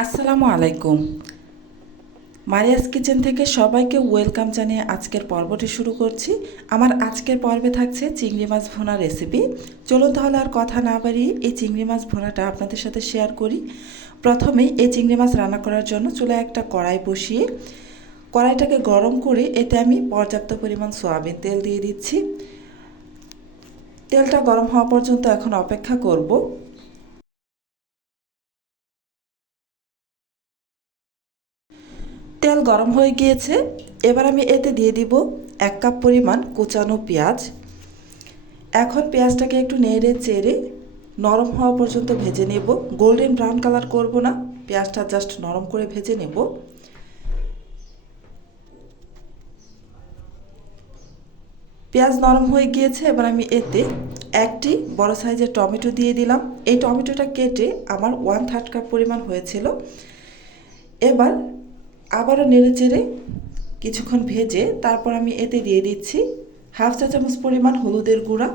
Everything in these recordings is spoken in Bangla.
আসসালামু আলাইকুম। মারিয়াস কিচেন থেকে সবাইকে ওয়েলকাম জানিয়ে আজকের পর্বটি শুরু করছি। আমার আজকের পর্বে থাকছে চিংড়ি মাছ ভোনা রেসিপি। চলুন তাহলে আর কথা না বাড়িয়ে এই চিংড়ি মাছ ভোনাটা আপনাদের সাথে শেয়ার করি। প্রথমেই এই চিংড়ি মাছ রান্না করার জন্য চুলায় একটা কড়াই বসিয়ে কড়াইটাকে গরম করে এতে আমি পর্যাপ্ত পরিমাণ সয়াবিন তেল দিয়ে দিচ্ছি। তেলটা গরম হওয়া পর্যন্ত এখন অপেক্ষা করব। তেল গরম হয়ে গিয়েছে। এবার আমি এতে দিয়ে দিব এক কাপ পরিমাণ কুচানো পেঁয়াজ। এখন পেঁয়াজটাকে একটু নেড়ে চেড়ে নরম হওয়া পর্যন্ত ভেজে নেব। গোল্ডেন ব্রাউন কালার করব না, পেঁয়াজটা জাস্ট নরম করে ভেজে নেব। পেঁয়াজ নরম হয়ে গিয়েছে, এবার আমি এতে একটি বড় সাইজের টমেটো দিয়ে দিলাম। এই টমেটোটা কেটে আমার ওয়ান থার্ড কাপ পরিমাণ হয়েছিল। এবার আবারও নেড়ে চেড়ে কিছুক্ষণ ভেজে তারপর আমি এতে দিয়ে দিচ্ছি হাফ চা চামচ পরিমাণ হলুদের গুঁড়া,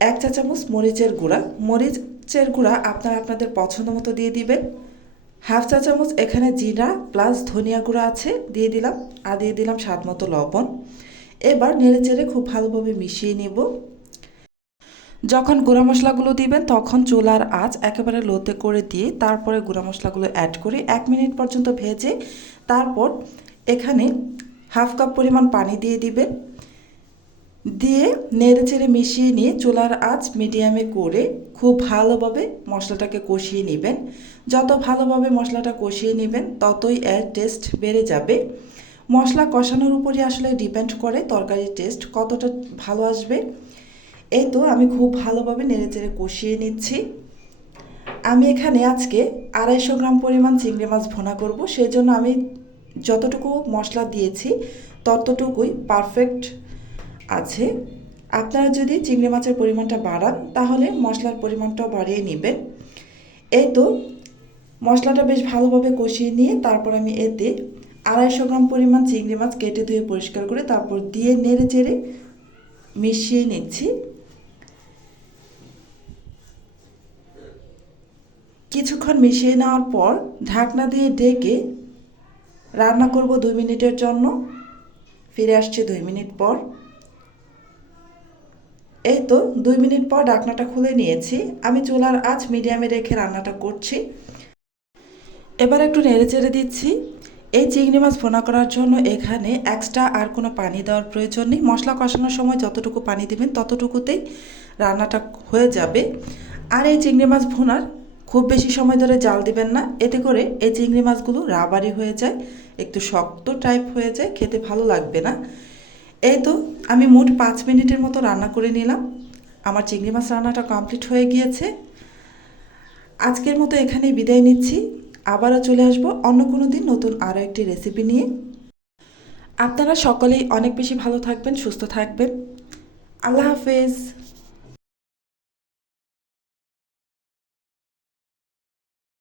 এক চা চামচ মরিচের গুঁড়া। মরিচের গুঁড়া আপনারা আপনাদের পছন্দ মতো দিয়ে দিবেন। হাফ চা চামচ এখানে জিরা প্লাস ধনিয়া গুঁড়া আছে, দিয়ে দিলাম। আর দিয়ে দিলাম স্বাদ মতো লবণ। এবার নেড়ে চেড়ে খুব ভালোভাবে মিশিয়ে নেব। যখন গুঁড়া মশলাগুলো দিবেন, তখন চুলার আঁচ একেবারে লোতে করে দিয়ে তারপরে গুঁড়া মশলাগুলো অ্যাড করে এক মিনিট পর্যন্ত ভেজে তারপর এখানে হাফ কাপ পরিমাণ পানি দিয়ে দিবেন। দিয়ে নেড়ে চেড়ে মিশিয়ে নিয়ে চুলার আঁচ মিডিয়ামে করে খুব ভালোভাবে মশলাটাকে কষিয়ে নেবেন। যত ভালোভাবে মশলাটা কষিয়ে নেবেন, ততই এর টেস্ট বেড়ে যাবে। মশলা কষানোর উপরই আসলে ডিপেন্ড করে তরকারির টেস্ট কতটা ভালো আসবে। এই তো আমি খুব ভালোভাবে নেড়েচেড়ে কষিয়ে নিচ্ছি। আমি এখানে আজকে আড়াইশো গ্রাম পরিমাণ চিংড়ি মাছ ভোনা করব সেই জন্য আমি যতটুকু মশলা দিয়েছি ততটুকুই পারফেক্ট আছে। আপনারা যদি চিংড়ি মাছের পরিমাণটা বাড়ান, তাহলে মশলার পরিমাণটাও বাড়িয়ে নেবেন। এই তো মশলাটা বেশ ভালোভাবে কষিয়ে নিয়ে তারপর আমি এতে আড়াইশো গ্রাম পরিমাণ চিংড়ি মাছ কেটে ধুয়ে পরিষ্কার করে তারপর দিয়ে নেড়ে চেড়ে মিশিয়ে নিচ্ছি। কিছুক্ষণ মিশিয়ে নেওয়ার পর ঢাকনা দিয়ে ডেকে রান্না করব দুই মিনিটের জন্য। ফিরে আসছি দুই মিনিট পর। এই তো, দুই মিনিট পর ঢাকনাটা খুলে নিয়েছি। আমি চুলার আঁচ মিডিয়ামে রেখে রান্নাটা করছি। এবার একটু নেড়ে চেড়ে দিচ্ছি। এই চিংড়ি মাছ ভোনা করার জন্য এখানে এক্সট্রা আর কোনো পানি দেওয়ার প্রয়োজন নেই। মশলা কষানোর সময় যতটুকু পানি দেবেন ততটুকুতেই রান্নাটা হয়ে যাবে। আর এই চিংড়ি মাছ ভোনার খুব বেশি সময় ধরে জাল দিবেন না। এতে করে এই চিংড়ি মাছগুলো রাবারি হয়ে যায়, একটু শক্ত টাইপ হয়ে যায়, খেতে ভালো লাগবে না। এই তো আমি মোট পাঁচ মিনিটের মতো রান্না করে নিলাম। আমার চিংড়ি মাছ রান্নাটা কমপ্লিট হয়ে গিয়েছে। আজকের মতো এখানেই বিদায় নিচ্ছি। আবারও চলে আসব অন্য কোনো দিন নতুন আরও একটি রেসিপি নিয়ে। আপনারা সকলেই অনেক বেশি ভালো থাকবেন, সুস্থ থাকবেন। আল্লাহ হাফেজ।